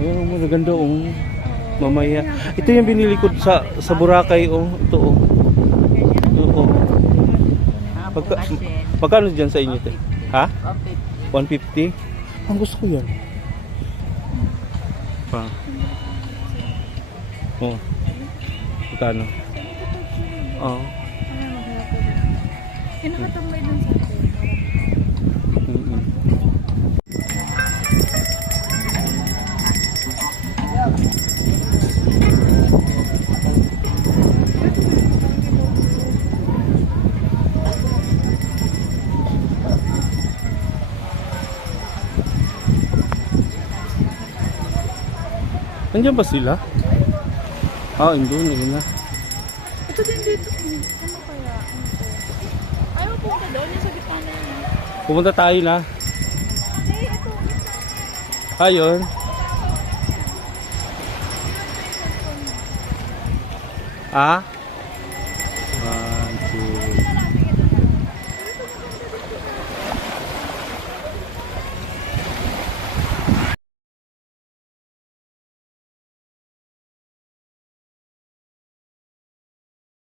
Oh, maganda oh. Mamaya. Ito yung binili ko sa Boracay oh. Ito oh. Oo. Magkano dyan sa inyo? Ha? 150? Ang gusto ko yan. Pa. Oh. Magkano? Oo. Nakatambay dun sa akin. Nandiyan ba sila? Ah, indun, yun na. Ito din dito. Ano kaya? Ayaw punta doon yung sa gitna na yun. Pumunta tayo na. Hey, ito. Ayun. Ah?